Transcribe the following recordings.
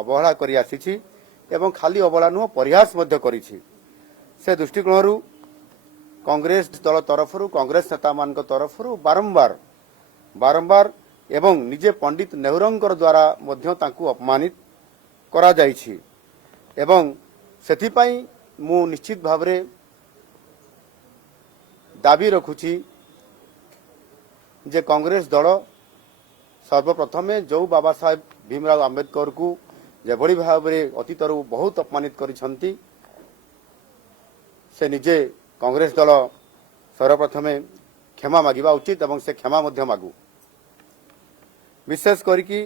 ଅବହେଳା କରି ଆସିଛି ଏବଂ ଖାଲି ଅବହେଳା ନୁହଁ ପରିହାସ ମଧ୍ୟ କରିଛି। ସେ ଦୃଷ୍ଟିକୋଣରୁ କଂଗ୍ରେସ ଦଳ ତରଫରୁ କଂଗ୍ରେସ ନେତାମାନଙ୍କ ତରଫରୁ ବାରମ୍ବାର ଏବଂ ନିଜେ ପଣ୍ଡିତ ନେହେରୁଙ୍କର ଦ୍ୱାରା ମଧ୍ୟ ତାଙ୍କୁ ଅପମାନିତ କରାଯାଇଛି ଏବଂ ସେଥିପାଇଁ ମୁଁ ନିଶ୍ଚିତ ଭାବରେ ଦାବି ରଖୁଛି ଯେ କଂଗ୍ରେସ ଦଳ ସର୍ବପ୍ରଥମେ ଯେଉଁ ବାବା ସାହେବ ଭୀମରାଓ ଆମ୍ବେଦକରଙ୍କୁ ଯେଭଳି ଭାବରେ ଅତୀତରୁ ବହୁତ ଅପମାନିତ କରିଛନ୍ତି ସେ ନିଜେ କଂଗ୍ରେସ ଦଳ ସର୍ବପ୍ରଥମେ କ୍ଷମା ମାଗିବା ଉଚିତ ଏବଂ ସେ କ୍ଷମା ମଧ୍ୟ ମାଗୁ। ବିଶେଷ କରିକି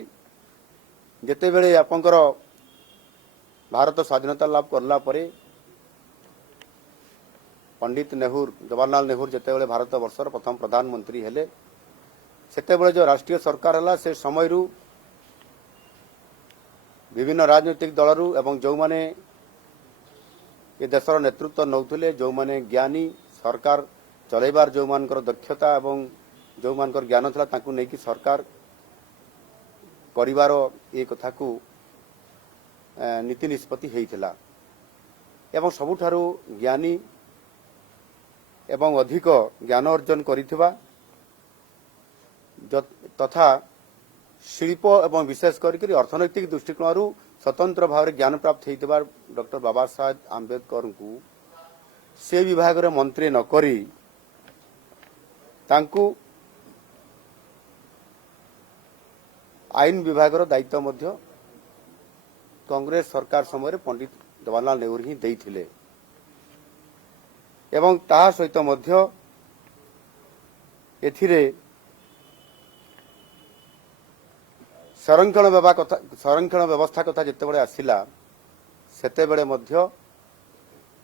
ଯେତେବେଳେ ଆପଣଙ୍କର ଭାରତ ସ୍ୱାଧୀନତା ଲାଭ କଲା ପରେ ପଣ୍ଡିତ ନେହେରୁ ଜବାହରଲାଲ ନେହେରୁ ଯେତେବେଳେ ଭାରତ ବର୍ଷର ପ୍ରଥମ ପ୍ରଧାନମନ୍ତ୍ରୀ ହେଲେ ସେତେବେଳେ ଯେଉଁ ରାଷ୍ଟ୍ରୀୟ ସରକାର ହେଲା ସେ ସମୟରୁ ବିଭିନ୍ନ ରାଜନୈତିକ ଦଳରୁ ଏବଂ ଯେଉଁମାନେ ଏ ଦେଶର ନେତୃତ୍ୱ ନେଉଥିଲେ ଯେଉଁମାନେ ଜ୍ଞାନୀ ସରକାର ଚଳାଇବାର ଯେଉଁମାନଙ୍କର ଦକ୍ଷତା ଏବଂ ଯେଉଁମାନଙ୍କର ଜ୍ଞାନ ଥିଲା ତାଙ୍କୁ ନେଇକି ସରକାର କରିବାର ଏ କଥାକୁ ନୀତି ନିଷ୍ପତ୍ତି ହୋଇଥିଲା ଏବଂ ସବୁଠାରୁ ଜ୍ଞାନୀ ଏବଂ ଅଧିକ ଜ୍ଞାନ ଅର୍ଜନ କରିଥିବା ତଥା ଶିଳ୍ପ ଏବଂ ବିଶେଷ କରିକି ଅର୍ଥନୈତିକ ଦୃଷ୍ଟିକୋଣରୁ ସ୍ୱତନ୍ତ୍ର ଭାବରେ ଜ୍ଞାନ ପ୍ରାପ୍ତ ହୋଇଥିବା ଡକ୍ଟର ବାବା ସାହେବ ଆମ୍ବେଦକରଙ୍କୁ ସେ ବିଭାଗରେ ମନ୍ତ୍ରୀ ନ କରି ତାଙ୍କୁ ଆଇନ ବିଭାଗର ଦାୟିତ୍ୱ ମଧ୍ୟ କଂଗ୍ରେସ ସରକାର ସମୟରେ ପଣ୍ଡିତ ଜବାହରଲାଲ ନେହେରୁ ହିଁ ଦେଇଥିଲେ ଏବଂ ତାହା ସହିତ ମଧ୍ୟ ଏଥିରେ ସଂରକ୍ଷଣ ବ୍ୟବସ୍ଥା କଥା ଯେତେବେଳେ ଆସିଲା ସେତେବେଳେ ମଧ୍ୟ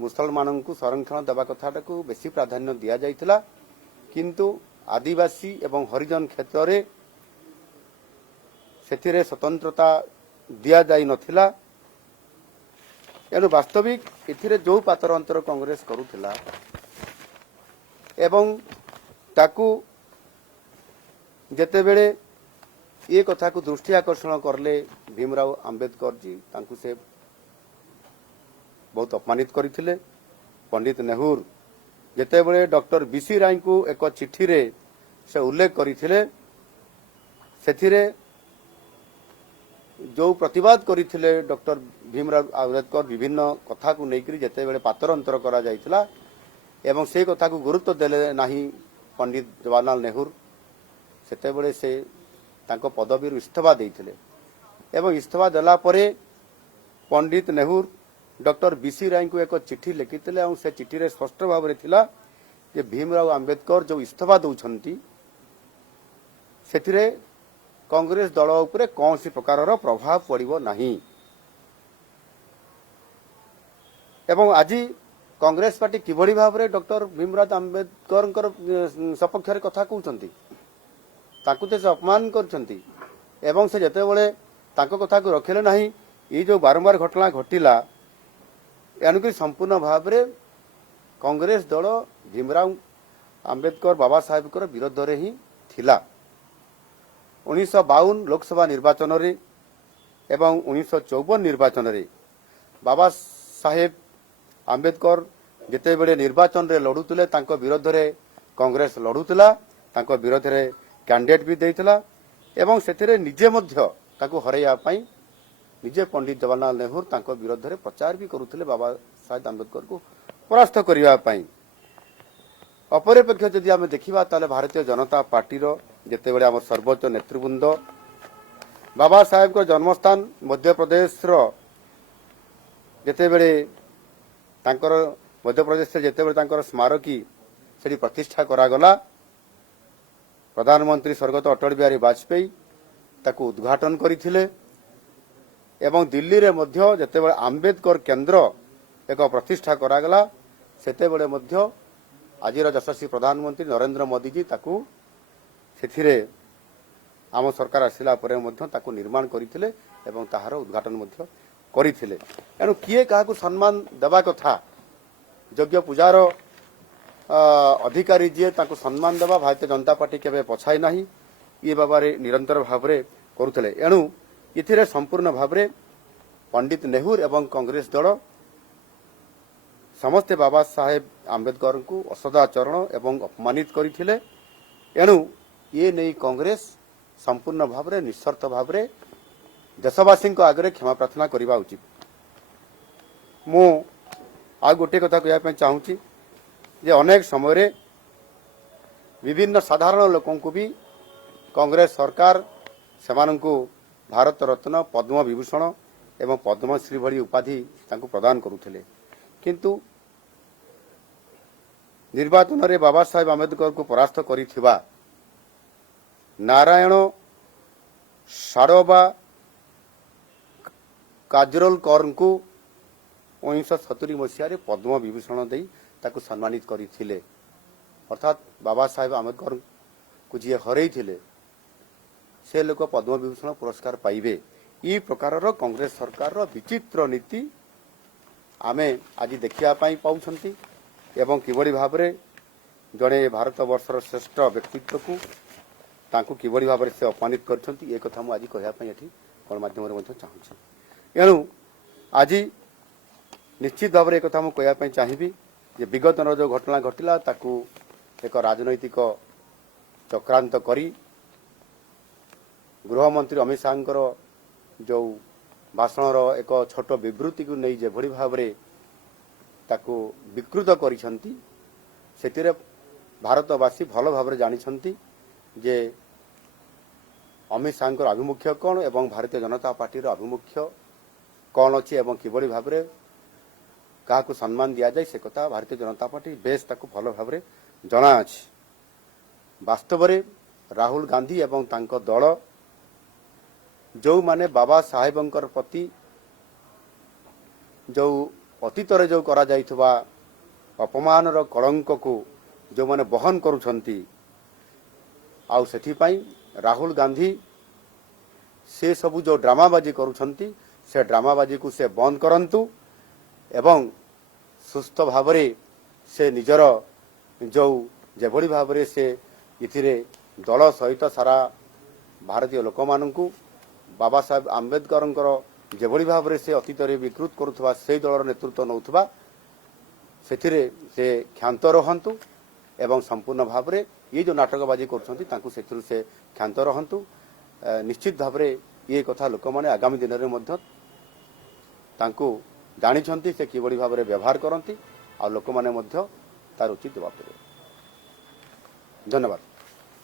ମୁସଲମାନଙ୍କୁ ସଂରକ୍ଷଣ ଦେବା କଥାଟାକୁ ବେଶୀ ପ୍ରାଧାନ୍ୟ ଦିଆଯାଇଥିଲା କିନ୍ତୁ ଆଦିବାସୀ ଏବଂ ହରିଜନ କ୍ଷେତ୍ରରେ ସେଥିରେ ସ୍ୱତନ୍ତ୍ରତା ଦିଆଯାଇ ନଥିଲା। ଏଣୁ ବାସ୍ତବିକ ଏଥିରେ ଯେଉଁ ପାତର ଅନ୍ତର କଂଗ୍ରେସ କରୁଥିଲା ଏବଂ ତାକୁ ଯେତେବେଳେ ଏ କଥାକୁ ଦୃଷ୍ଟି ଆକର୍ଷଣ କଲେ ଭୀମରାଓ ଆମ୍ବେଦକରଜୀ ତାଙ୍କୁ ସେ ବହୁତ ଅପମାନିତ କରିଥିଲେ। ପଣ୍ଡିତ ନେହେରୁ ଯେତେବେଳେ ଡକ୍ଟର ବିସି ରାୟଙ୍କୁ ଏକ ଚିଠିରେ ସେ ଉଲ୍ଲେଖ କରିଥିଲେ ସେଥିରେ ଯେଉଁ ପ୍ରତିବାଦ କରିଥିଲେ ଡକ୍ଟର ଭୀମରାଓ ଆମ୍ବେଦକର ବିଭିନ୍ନ କଥାକୁ ନେଇକରି ଯେତେବେଳେ ପାତର ଅନ୍ତର କରାଯାଇଥିଲା ଏବଂ ସେ କଥାକୁ ଗୁରୁତ୍ୱ ଦେଲେ ନାହିଁ ପଣ୍ଡିତ ଜବାହରଲାଲ ନେହେରୁ ସେତେବେଳେ ସେ ତାଙ୍କ ପଦବୀରୁ ଇସ୍ତଫା ଦେଇଥିଲେ ଏବଂ ଇସ୍ତଫା ଦେଲା ପରେ ପଣ୍ଡିତ ନେହେରୁ ଡକ୍ଟର ବିସି ରାୟଙ୍କୁ ଏକ ଚିଠି ଲେଖିଥିଲେ ଏବଂ ସେ ଚିଠିରେ ସ୍ପଷ୍ଟ ଭାବରେ ଥିଲା ଯେ ଭୀମରାଓ ଆମ୍ବେଦକର ଯେଉଁ ଇସ୍ତଫା ଦେଉଛନ୍ତି ସେଥିରେ କଂଗ୍ରେସ ଦଳ ଉପରେ କୌଣସି ପ୍ରକାରର ପ୍ରଭାବ ପଡ଼ିବ ନାହିଁ ଏବଂ ଆଜି କଂଗ୍ରେସ ପାର୍ଟି କିଭଳି ଭାବରେ ଡକ୍ଟର ଭୀମରାଓ ଆମ୍ବେଦକରଙ୍କର ସପକ୍ଷରେ କଥା କହୁଛନ୍ତି ତାଙ୍କୁ ସେ ଅପମାନ କରୁଛନ୍ତି ଏବଂ ସେ ଯେତେବେଳେ ତାଙ୍କ କଥାକୁ ରଖିଲେ ନାହିଁ ଏଇ ଯେଉଁ ବାରମ୍ବାର ଘଟଣା ଘଟିଲା ଏଣୁକରି ସମ୍ପୂର୍ଣ୍ଣ ଭାବରେ କଂଗ୍ରେସ ଦଳ ଭୀମରାଓ ଆମ୍ବେଦକର ବାବା ସାହେବଙ୍କର ବିରୋଧରେ ହିଁ ଥିଲା। 1952 ଲୋକସଭା ନିର୍ବାଚନରେ ଏବଂ 1954 ନିର୍ବାଚନରେ ବାବା ସାହେବ ଆମ୍ବେଦକର ଯେତେବେଳେ ନିର୍ବାଚନରେ ଲଢୁଥିଲେ ତାଙ୍କ ବିରୋଧରେ କଂଗ୍ରେସ ଲଢୁଥିଲା ତାଙ୍କ ବିରୋଧରେ କ୍ୟାଣ୍ଡିଡେଟ୍ ବି ଦେଇଥିଲା ଏବଂ ସେଥିରେ ନିଜେ ମଧ୍ୟ ତାଙ୍କୁ ହରାଇବା ପାଇଁ ନିଜେ ପଣ୍ଡିତ ଜବାହରଲାଲ ନେହେରୁ ତାଙ୍କ ବିରୋଧରେ ପ୍ରଚାର ବି କରୁଥିଲେ ବାବା ସାହେବ ଆମ୍ବେଦକରଙ୍କୁ ପରାସ୍ତ କରିବା ପାଇଁ। ଅପରିପକ୍ଷ ଯଦି ଆମେ ଦେଖିବା ତାହେଲେ ଭାରତୀୟ ଜନତା ପାର୍ଟିର ଯେତେବେଳେ ଆମର ସର୍ବୋଚ୍ଚ ନେତୃବୃନ୍ଦ ବାବା ସାହେବଙ୍କ ଜନ୍ମସ୍ଥାନ ମଧ୍ୟପ୍ରଦେଶର ଯେତେବେଳେ ତାଙ୍କର ମଧ୍ୟପ୍ରଦେଶରେ ଯେତେବେଳେ ତାଙ୍କର ସ୍ମାରକୀ ସେଠି ପ୍ରତିଷ୍ଠା କରାଗଲା ପ୍ରଧାନମନ୍ତ୍ରୀ ସ୍ୱର୍ଗତ ଅଟଳ ବିହାରୀ ବାଜପେୟୀ ତାକୁ ଉଦ୍ଘାଟନ କରିଥିଲେ ଏବଂ ଦିଲ୍ଲୀରେ ମଧ୍ୟ ଯେତେବେଳେ ଆମ୍ବେଦକର କେନ୍ଦ୍ର ଏକ ପ୍ରତିଷ୍ଠା କରାଗଲା ସେତେବେଳେ ମଧ୍ୟ ଆଜିର ଯଶସ୍ୱୀ ପ୍ରଧାନମନ୍ତ୍ରୀ ନରେନ୍ଦ୍ର ମୋଦିଜୀ ତାକୁ ସେଥିରେ ଆମ ସରକାର ଆସିଲା ପରେ ମଧ୍ୟ ତାକୁ ନିର୍ମାଣ କରିଥିଲେ ଏବଂ ତାହାର ଉଦ୍ଘାଟନ ମଧ୍ୟ କରିଥିଲେ। ଏଣୁ କିଏ କାହାକୁ ସମ୍ମାନ ଦେବା କଥା ଯୋଗ୍ୟ ପୂଜାର ଅଧିକାରୀ ଯିଏ ତାଙ୍କୁ ସମ୍ମାନ ଦେବା ଭାରତୀୟ ଜନତା ପାର୍ଟି କେବେ ପଛାଇ ନାହିଁ ଏ ବାବାରେ ନିରନ୍ତର ଭାବରେ କରୁଥିଲେ। ଏଣୁ ଏଥିରେ ସମ୍ପୂର୍ଣ୍ଣ ଭାବରେ पंडित नेहरू एवं कांग्रेस दल समस्ते बाबा साहेब आंबेडकर को असदाचरण एवं अपमानित करथिले। एणु ये नहीं कांग्रेस संपूर्ण भाव में निस्वार्थ भाव में देशवासी आगे क्षमा प्रार्थना करने उचित। मु आ गोटे कथा कहना चाहूँगी जे अनेक समय विभिन्न साधारण लोकों को भी कांग्रेस सरकार सेमानंकु भारत रत्न पद्म विभूषण एवं पद्मश्री भली उपाधि तांकु प्रदान करुथिले। किंतु निर्वाचन रे बाबा साहेब आंबेडकर को परास्त करिथिबा नारायण साड़ोबा काजरोलकर को 1970 मसीह पद्म विभूषण दे ताकु सम्मानित करथिले। अर्थात बाबा साहेब आंबेडकर को जी हरई थिले से लोक पद्म विभूषण पुरस्कार पाइबे। ई प्रकार कांग्रेस सरकार विचित्र नीति आमे आज देखिया पाउछंती एवं किभली भाव में जड़े भारत वर्षर श्रेष्ठ व्यक्तित्व को तांकु किभली भाव में से अपमानित करछंती। ए कथा मु आज कहया एठी गणमाध्यम रे मध्य चाहूछि। एणु आज निश्चित भाव में एक कथा मु कहया चाहिबी जे विगत जो घटना घटिला ताकु एक राजनैतिक चक्रांत करी गृहमंत्री अमित शाहर जो भाषण एक छोट विवृत्ति को नहीं जेभली भाव में ताकू विकृत करिसंती सेतिरे भारतवासी भल भाव जानिछंती जे अमित शाहर आभिमुख्य कौन एवं भारतीय जनता पार्टी आभिमुख्य कौन अच्छी एवं किभली भाव में क्या सम्मान दि जाए से कथा भारतीय जनता पार्टी बेस ताकू भल भाव में जना अछि। वास्तव में राहुल गांधी एवं तांको दल जो माने बाबा साहेबंकर प्रति जो अतीत जो करा जाइथबा अपमान रो कलंक को जो माने बहन करुछंती आउ सेथि पई राहुल गांधी से सबु जो ड्रामाबाजी करुछंती से ड्रामाबाजी को से बंद करंतु एवं सुस्थ भाव से निजर जो जेभली भाव से इथिरे दल सहित सारा भारतीय लोक माननकु बाबा साहेब आंबेडकर जेभली भाव में से अतीत विकृत करुवा से दलर नेतृत्व नौथबा सेथिरे से क्षांत रहंतु एवं संपूर्ण भाव में ये जो नाटकबाजी करछंती तांकु सेथिरु से क्षांत रहंतु। निश्चित भाव में ये कथा लोक माने आगामी दिन में मध्य तांकु जानिछंती से किभली भाव में व्यवहार करंती आ लोक माने मध्य तार उचित जवाब देबे। धन्यवाद।